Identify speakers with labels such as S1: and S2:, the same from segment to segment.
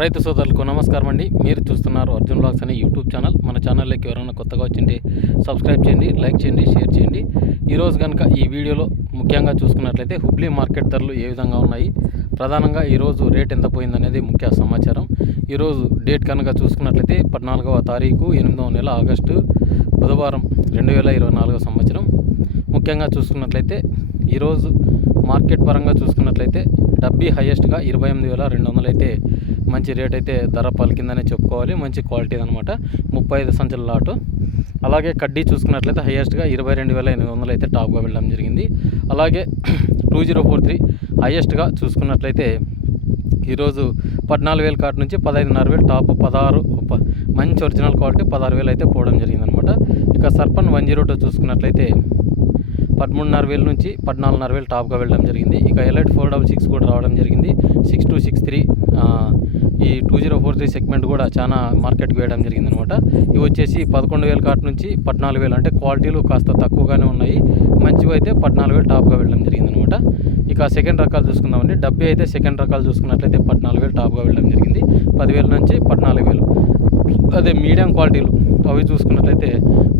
S1: రైతు సోదరులకు నమస్కారం అండి. మీరు చూస్తున్నారు అర్జున్ బ్లాగ్స్ అనే యూట్యూబ్ ఛానల్. మన ఛానల్లోకి ఎవరైనా కొత్తగా వచ్చింటే సబ్స్క్రైబ్ చేయండి లైక్ చేయండి షేర్ చేయండి. ఈరోజు కనుక ఈ వీడియోలో ముఖ్యంగా చూసుకున్నట్లయితే హుబ్లీ మార్కెట్ ధరలు ఏ విధంగా ఉన్నాయి ప్రధానంగా ఈరోజు రేట్ ఎంత పోయిందనేది ముఖ్య సమాచారం. ఈరోజు డేట్ కనుక చూసుకున్నట్లయితే పద్నాలుగవ తారీఖు ఎనిమిదవ నెల ఆగస్టు బుధవారం రెండు వేల ఇరవై నాలుగవ సంవత్సరం. ముఖ్యంగా చూసుకున్నట్లయితే ఈరోజు మార్కెట్ పరంగా చూసుకున్నట్లయితే డబ్బీ హయ్యెస్ట్గా ఇరవై ఎనిమిది వేల రెండు వందలు అయితే మంచి రేట్ అయితే ధర పలికిందనే చెప్పుకోవాలి. మంచి క్వాలిటీ అనమాట ముప్పై ఐదు సంచుల లాటు. అలాగే కడ్డీ చూసుకున్నట్లయితే హైయెస్ట్గా ఇరవై రెండు వేల ఎనిమిది వందలు అయితే టాప్గా వెళ్ళడం జరిగింది. అలాగే టూ జీరో ఫోర్ త్రీ హైయెస్ట్గా చూసుకున్నట్లయితే ఈరోజు పద్నాలుగు వేల కాటు నుంచి పదహైదున్నర వేలు టాప్ పదహారు ప- మంచి ఒరిజినల్ క్వాలిటీ పదహారు వేలు అయితే పోవడం జరిగిందనమాట ఇక సర్పన్ వన్ జీరో టూ చూసుకున్నట్లయితే పదమూడున్నర వేల నుంచి పద్నాలుగున్నర వేలు టాప్గా వెళ్ళడం జరిగింది. ఇక ఎలైట్ ఫోర్ డబల్ సిక్స్ కూడా రావడం జరిగింది. సిక్స్ టూ సిక్స్ త్రీ ఈ two zero four three segment కూడా చాలా మార్కెట్కి వేయడం జరిగింది అనమాట ఇవి వచ్చేసి పదకొండు వేల కాటు నుంచి పద్నాలుగు వేలు అంటే క్వాలిటీలు కాస్త తక్కువగానే ఉన్నాయి. మంచివి అయితే పద్నాలుగు వేలు టాప్గా వెళ్ళడం జరిగింది అనమాట ఇక సెకండ్ రకాలు చూసుకుందామండి. డబ్బీ అయితే సెకండ్ రకాలు చూసుకున్నట్లయితే పద్నాలుగు వేలు టాప్గా వెళ్ళడం జరిగింది. పదివేల నుంచి పద్నాలుగు వేలు. అదే మీడియం క్వాలిటీలు. అవి చూసుకున్నట్లయితే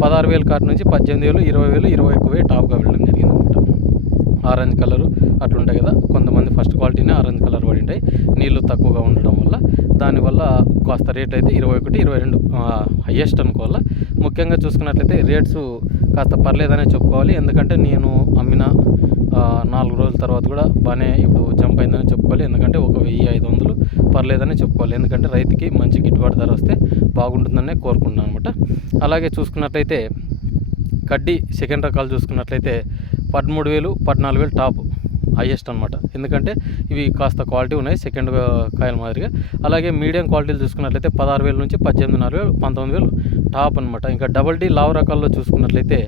S1: పదహారు వేల కాటు నుంచి పద్దెనిమిది వేలు ఇరవై వేలు ఇరవై ఒక్క వేలు టాప్గా వెళ్ళడం జరిగింది అనమాట ఆరెంజ్ కలరు అట్లుంటాయి కదా కొంతమంది ఫస్ట్ క్వాలిటీనే ఆరెంజ్ కలర్ పడి ఉంటాయి నీళ్ళు తక్కువగా ఉండడం వల్ల దానివల్ల కాస్త రేట్ అయితే ఇరవై ఒకటి ఇరవై రెండు హయ్యెస్ట్ అనుకోవాలా. ముఖ్యంగా చూసుకున్నట్లయితే రేట్స్ కాస్త పర్లేదనే చెప్పుకోవాలి. ఎందుకంటే నేను అమ్మిన నాలుగు రోజుల తర్వాత కూడా బాగానే ఇప్పుడు జంప్ అయిందని చెప్పుకోవాలి. ఎందుకంటే ఒక వెయ్యి ఐదు వందలు పర్లేదని చెప్పుకోవాలి. ఎందుకంటే రైతుకి మంచి గిట్టుబాటు ధర వస్తే బాగుంటుందనే కోరుకుంటున్నాను అనమాట అలాగే చూసుకున్నట్లయితే కడ్డీ సెకండ్ రకాలు చూసుకున్నట్లయితే పదమూడు వేలు పద్నాలుగు వేలు టాప్ హైయెస్ట్ అనమాట ఎందుకంటే ఇవి కాస్త క్వాలిటీ ఉన్నాయి సెకండ్ కాయల మాదిరిగా. అలాగే మీడియం క్వాలిటీలు చూసుకున్నట్లయితే పదహారు వేల నుంచి పద్దెనిమిదిన్నర వేలు పంతొమ్మిది వేలు టాప్ అనమాట ఇంకా డబల్ డీ లావ్ రకాల్లో చూసుకున్నట్లయితే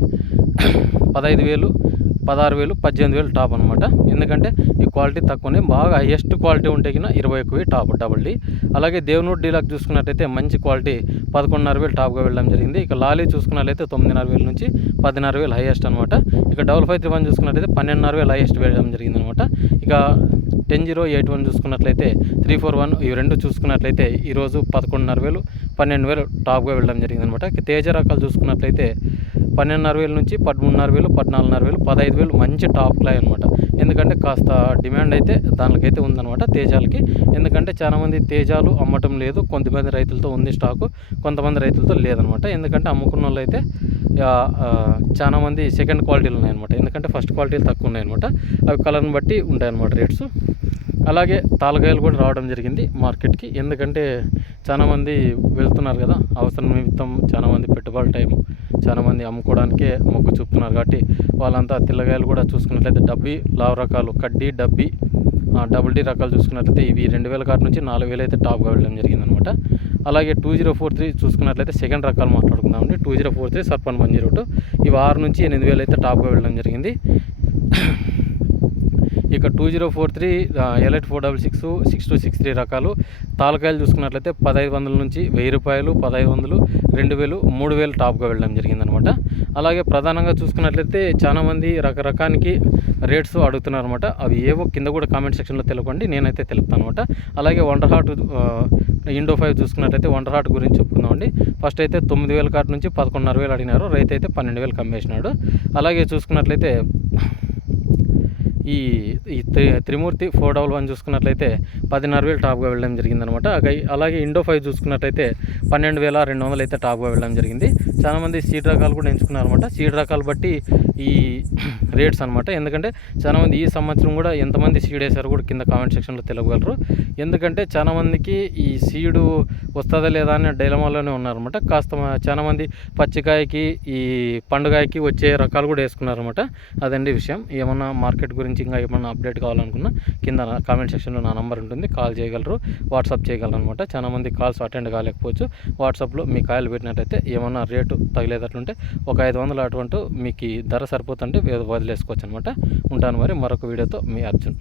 S1: పదహైదు వేలు పదహారు వేలు పద్దెనిమిది వేలు టాప్ అనమాట ఎందుకంటే ఈ క్వాలిటీ తక్కువనే బాగా హైయెస్ట్ క్వాలిటీ ఉంటే కింద ఇరవై ఎక్కువ టాప్ డబల్ డీ అలాగే దేవనూరు డీలాక్ చూసుకున్నట్టయితే మంచి క్వాలిటీ పదకొండున్నర వేలు టాప్గా వెళ్ళడం జరిగింది. ఇక లాలీ చూసుకున్నట్లయితే తొమ్మిదిన్నర వేల నుంచి పదిన్నర వేలు హైయెస్ట్ అనమాట ఇక డబల్ ఫైవ్ త్రీ వన్ చూసుకున్నట్లయితే పన్నెండున్నర వేలు హైయెస్ట్ వెళ్ళడం జరిగింది అనమాట ఇక టెన్ జీరో ఎయిట్ వన్ చూసుకున్నట్లయితే త్రీ ఫోర్ వన్ ఇవి రెండు చూసుకున్నట్లయితే ఈరోజు పదకొండున్నర వేలు పన్నెండు వేలు టాప్గా వెళ్ళడం జరిగింది అనమాట ఇక తేజ రకాలు చూసుకున్నట్లయితే పన్నెండున్నర వేలు నుంచి పదమూడున్నర వేలు పద్నాలుగున్నర వేలు పదహైదు వేలు మంచి టాప్ క్లాయ్ అనమాట ఎందుకంటే కాస్త డిమాండ్ అయితే దానికైతే ఉందన్నమాట తేజాలకి. ఎందుకంటే చాలామంది తేజాలు అమ్మటం లేదు కొంతమంది రైతులతో ఉంది స్టాకు కొంతమంది రైతులతో లేదనమాట ఎందుకంటే అమ్ముకున్న వాళ్ళు అయితే సెకండ్ క్వాలిటీలు ఉన్నాయన్నమాట. ఎందుకంటే ఫస్ట్ క్వాలిటీలు తక్కువ ఉన్నాయన్నమాట. అవి కలర్ని బట్టి ఉంటాయన్నమాట రేట్స్. అలాగే తాలకాయలు కూడా రావడం జరిగింది మార్కెట్కి. ఎందుకంటే చాలామంది వెళ్తున్నారు కదా అవసరం నిమిత్తం చాలామంది పెట్టుబడి టైం చాలామంది అమ్ముకోవడానికే మొగ్గు చూపుతున్నారు. కాబట్టి వాళ్ళంతా తెల్లగాయలు కూడా చూసుకున్నట్లయితే డబ్బీ లావు రకాలు కడ్డీ డబ్బీ డబుల్ డీ రకాలు చూసుకున్నట్లయితే ఇవి రెండు వేల కాటు నుంచి నాలుగు వేలు అయితే టాప్గా వెళ్ళడం జరిగిందనమాట అలాగే టూ జీరో ఫోర్ త్రీ చూసుకున్నట్లయితే సెకండ్ రకాలు మాట్లాడుకుందామండి. టూ జీరో ఫోర్ త్రీ సర్పన్ వన్ జీరో టూ. ఇవి ఆరు నుంచి ఎనిమిది వేలు అయితే టాప్గా వెళ్ళడం జరిగింది. ఇక two zero four three elite four double six six two six three రకాలు. తాలకాయలు చూసుకున్నట్లయితే పదహైదు వందల నుంచి వెయ్యి రూపాయలు పదహైదు వందలు రెండు వేలు మూడు వేలు టాప్గా వెళ్ళడం జరిగిందనమాట. అలాగే ప్రధానంగా చూసుకున్నట్లయితే చాలామంది రకరకానికి రేట్స్ అడుగుతున్నారు అనమాట అవి ఏవో కింద కూడా కామెంట్ సెక్షన్లో తెలుపండి నేనైతే తెలుపుతాను అనమాట అలాగే వండర్ హార్ట్ ఇండో ఫైవ్ చూసుకున్నట్లయితే వండర్ హార్ట్ గురించి చెప్పుకుందామండి. ఫస్ట్ అయితే తొమ్మిది వేల కాటు నుంచి పదకొండున్నర వేలు అడిగినారు రైతు అయితే పన్నెండు వేలు కమ్మేసినాడు. అలాగే చూసుకున్నట్లయితే ఈ ఈ త్రి త్రిమూర్తి ఫోర్ డబల్ వన్ చూసుకున్నట్లయితే పదిన్నర వేలు టాప్గా వెళ్ళడం జరిగిందనమాట. అలాగే ఇండో ఫైవ్ చూసుకున్నట్లయితే పన్నెండు వేల రెండు వందలు అయితే టాప్గా వెళ్ళడం జరిగింది. చాలామంది సీడ్ రకాలు కూడా ఎంచుకున్నారనమాట. సీడ్ రకాలు బట్టి ఈ రేట్స్ అనమాట. ఎందుకంటే చాలామంది ఈ సంవత్సరం కూడా ఎంతమంది సీడ్ వేశారు కూడా కింద కామెంట్ సెక్షన్లో తెలియగలరు ఎందుకంటే చాలామందికి ఈ సీడు వస్తుందా లేదా అనే డైలమాలోనే ఉన్నారనమాట. కాస్త చాలామంది పచ్చికాయకి ఈ పండుగాయకి వచ్చే రకాలు కూడా వేసుకున్నారనమాట. అదండి విషయం. ఏమన్నా మార్కెట్ గురించి ఇంకా ఏమైనా అప్డేట్ కావాలనుకున్నా కింద కామెంట్ సెక్షన్లో నా నంబర్ ఉంటుంది. కాల్ చేయగలరు వాట్సాప్ చేయగలరు అనమాట చాలామంది కాల్స్ అటెండ్ కాలేకపోవచ్చు. వాట్సాప్లో మీ కాయలు పెట్టినట్టయితే ఏమన్నా రేటు తగిలేదట్లుంటే ఒక ఐదు వందలు అటువంటి మీకు ధర సరిపోతుంటే వదిలేసుకోవచ్చు అనమాట ఉంటాను మరి మరొక వీడియోతో మీ అర్జున్.